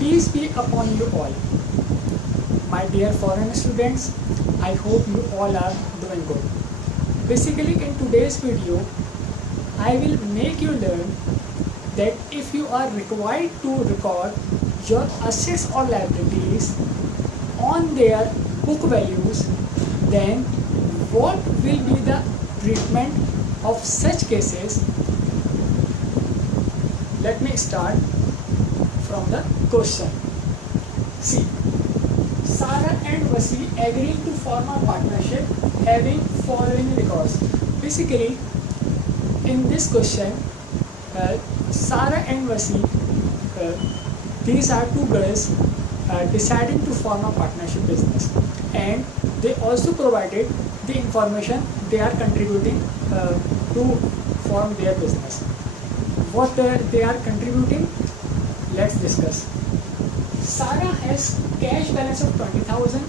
Peace be upon you all. My dear foreign students, I hope you all are doing good. Basically, in today's video, I will make you learn that if you are required to record your assets or liabilities on their book values, then what will be the treatment of such cases? Let me start from the question. See, Sarah and Vasi agreed to form a partnership having following records. Basically, in this question, Sarah and Vasi, these are two girls deciding to form a partnership business, and they also provided the information they are contributing to form their business. What they are contributing? Let's discuss. Sarah has cash balance of 20,000.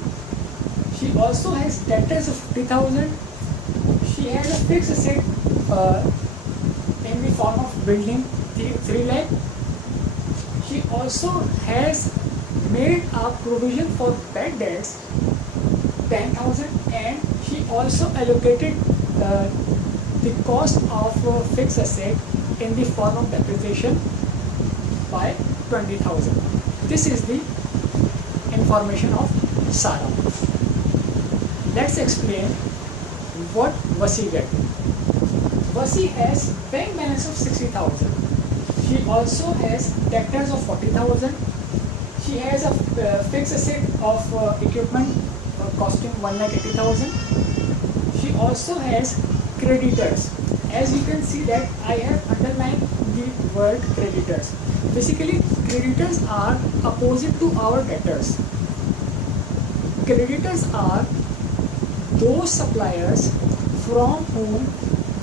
She also has debtors of 50,000. She has a fixed asset in the form of building 3 lakh. She also has made a provision for bad debts 10,000, and she also allocated the cost of fixed asset in the form of depreciation by 20,000. This is the information of Sarah. Let's explain what Vasi get. Vasi has bank balance of 60,000. She also has debtors of 40,000. She has a fixed asset of equipment costing 1,80,000. She also has creditors. As you can see that I have underlined the word creditors. Basically, creditors are opposite to our debtors. Creditors are those suppliers from whom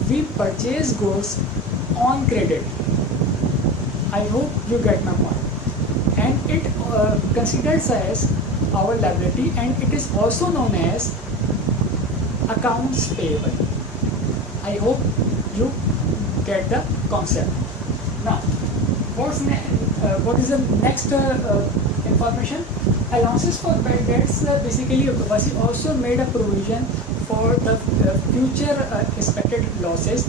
we purchase goods on credit. I hope you get my point. And it considers as our liability, and it is also known as accounts payable. I hope you get the concept. Now, what is the next information? Allowances for bad debts. Basically, Vasi also made a provision for the future expected losses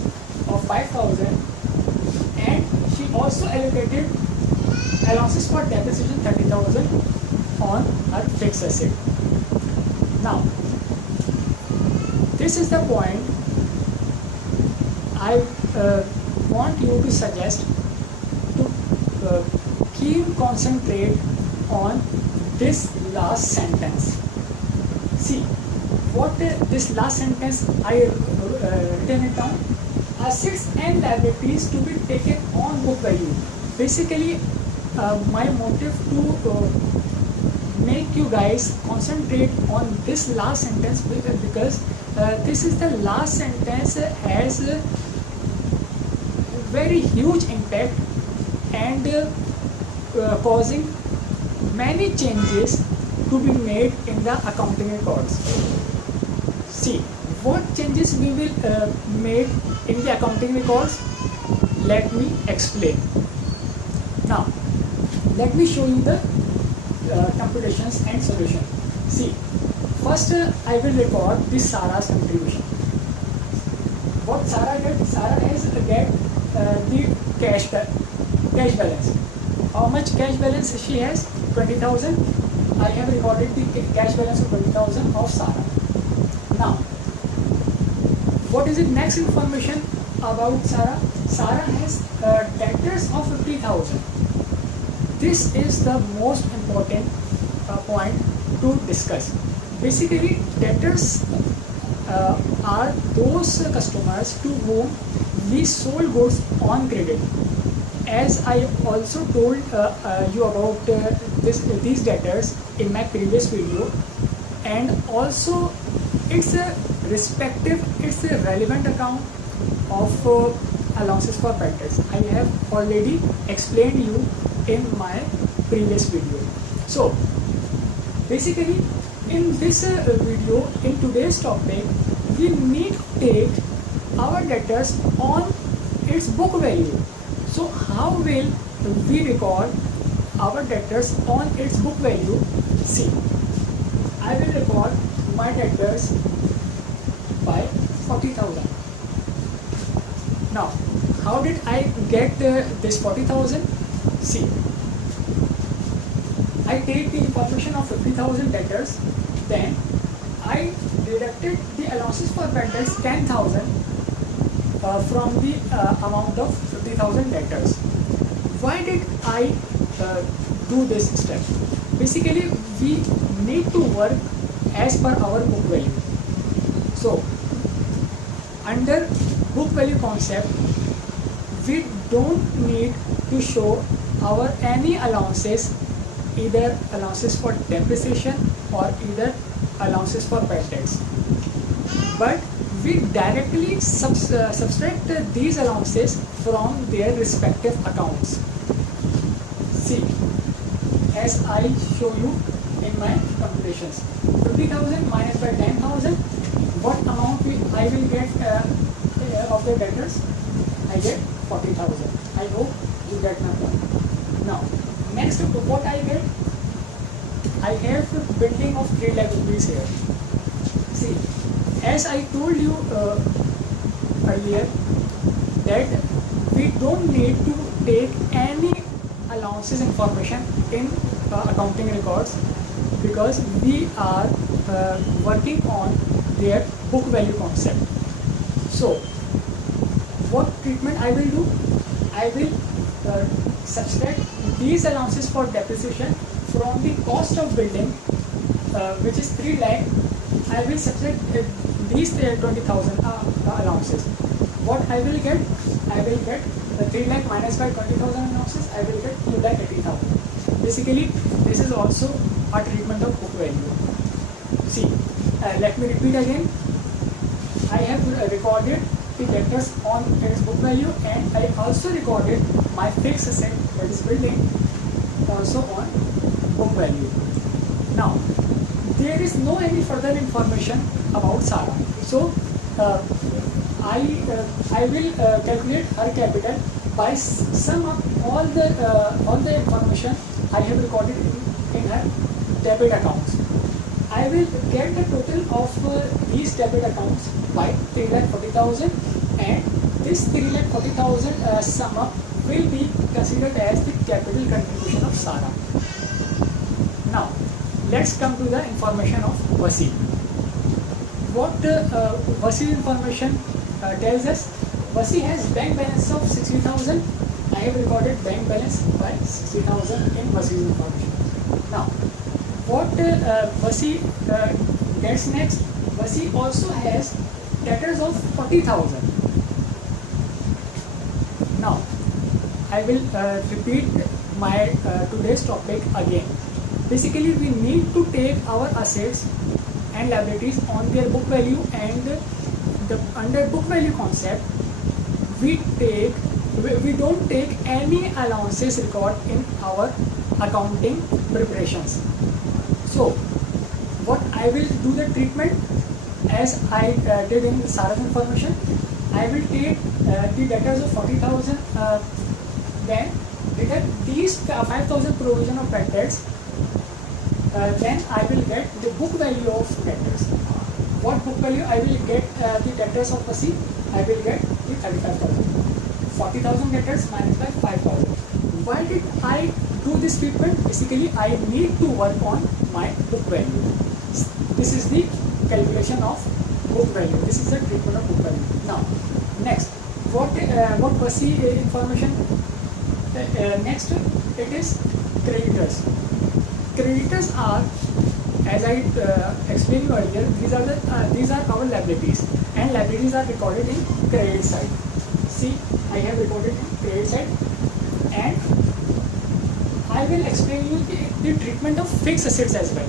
of 5,000, and she also allocated allowances for depreciation 30,000 on her fixed asset. Now, this is the point I want you to suggest to keep concentrate on this last sentence. See, what this last sentence I written it down. Assets and liabilities to be taken on book value. Basically, my motive to make you guys concentrate on this last sentence because this is the last sentence has a very huge impact and causing many changes to be made in the accounting records. See, what changes we will make in the accounting records? Let me explain. Now, let me show you the computations and solution. See, first I will record the Sarah's contribution. What Sarah did? Sarah has get the cash balance. How much cash balance she has? 20,000. I have recorded the cash balance of 20,000 of Sarah. Now, what is the next information about Sarah? Sarah has debtors of 50,000. This is the most important point to discuss. Basically, debtors are those customers to whom we sold goods on credit. As I also told you about these debtors in my previous video, and also it's a relevant account of allowances for bad debts. I have already explained you in my previous video. So basically, in this video, in today's topic, we need to take our debtors on its book value. So how will we record our debtors on its book value? See, I will record my debtors by 40,000. Now, how did I get this 40,000? See, I take the information of 50,000 debtors, then I deducted the allowances for bad debts 10,000 from the amount of 50,000 debtors. Why did I do this step? Basically, we need to work as per our book value. So, under book value concept, we don't need to show our any allowances, either allowances for depreciation or either allowances for bad debts. But we directly subtract these allowances from their respective accounts. See, as I show you in my calculations, 50,000 minus by 10,000, what amount I will get of the debtors? I get 40,000. I hope you get my point. Now, next, what I get? I have building of 3 lakh rupees here. See, as I told you earlier, that we don't need to take any allowances information in accounting records, because we are working on their book value concept. So, what treatment I will do? I will subtract these allowances for depreciation from the cost of building, which is 3 lakh. I will subtract these 20,000 allowances. What I will get? I will get the 3 lakh minus by 20,000 allowances. I will get 2 lakh 80,000. Basically, this is also a treatment of book value. See, let me repeat again. I have recorded the debtors on its book value, and I also recorded my fixed asset, that is building, also on book value. Now, there is no any further information about Sara. So, I will calculate her capital by sum up all the information I have recorded in her debit accounts. I will get the total of these debit accounts by 3,40,000, and this 3,40,000 sum up will be considered as the capital contribution of Sara. Now, let's come to the information of Vasi. What Vasi information tells us? Vasi has bank balance of 60,000. I have recorded bank balance by 60,000 in Vasi's information. Now, what Vasi gets next? Vasi also has debtors of 40,000. Now, I will repeat my today's topic again. Basically, we need to take our assets and liabilities on their book value, and under book value concept, we don't take any allowances record in our accounting preparations. So, what I will do the treatment as I did in Sara's information. I will take the debtors of 40,000, then deduct these 5,000 provision of bad debts. Then I will get the book value of debtors. What book value I will get the debtors of Vasi? I will get the 35,000. 40,000 debtors minus by 5,000. Why did I do this treatment? Basically, I need to work on my book value. This is the calculation of book value. This is the treatment of book value. Now, next, what Vasi information? Next, it is creditors. Creditors are, as I explained earlier, these are our liabilities, and liabilities are recorded in credit side. See, I have recorded in credit side, and I will explain you the treatment of fixed assets as well.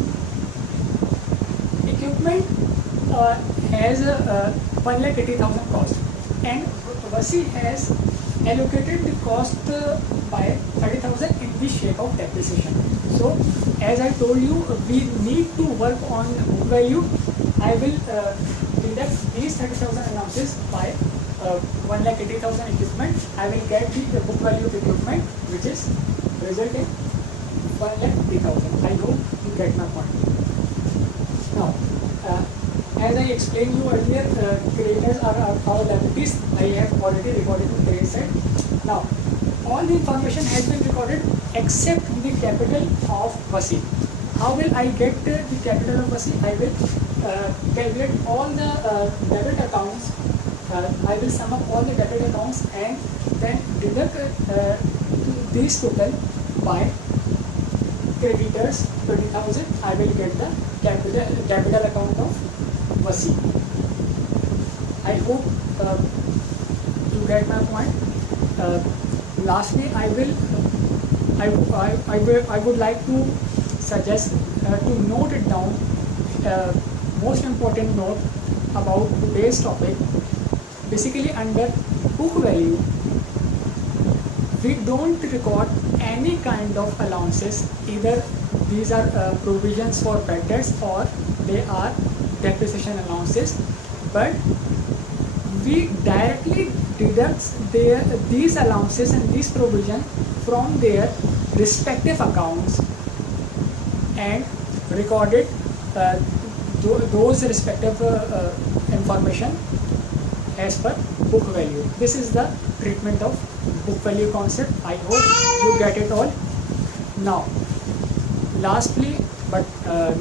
Equipment has 1,80,000 cost, and Vasi has allocated the cost by 30,000 in the shape of depreciation. So, as I told you, we need to work on book value. I will deduct these 30,000 allowances by 1,80,000 equipment, I will get the book value of equipment which is result in 1,80,000. I hope you get my point. Now, as I explained you earlier, creditors are our liabilities. I have already recorded the credit side. Now, all the information has been recorded except the capital of Vaseem. How will I get the capital of Vaseem? I will calculate all the debit accounts. I will sum up all the debit accounts and then deduct these total by creditors 20,000. I will get the capital account of Vaseem. I hope you get my point. Lastly, I would like to suggest to note it down. Most important note about today's topic. Basically, under book value, we don't record any kind of allowances. Either these are provisions for bad debts or they are depreciation allowances, but we directly deduct these allowances and these provisions from their respective accounts and recorded those respective information as per book value. This is the treatment of book value concept. I hope you get it all. Now, lastly but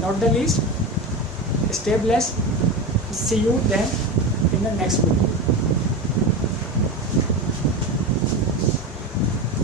not the least, stay blessed. See you then in the next video.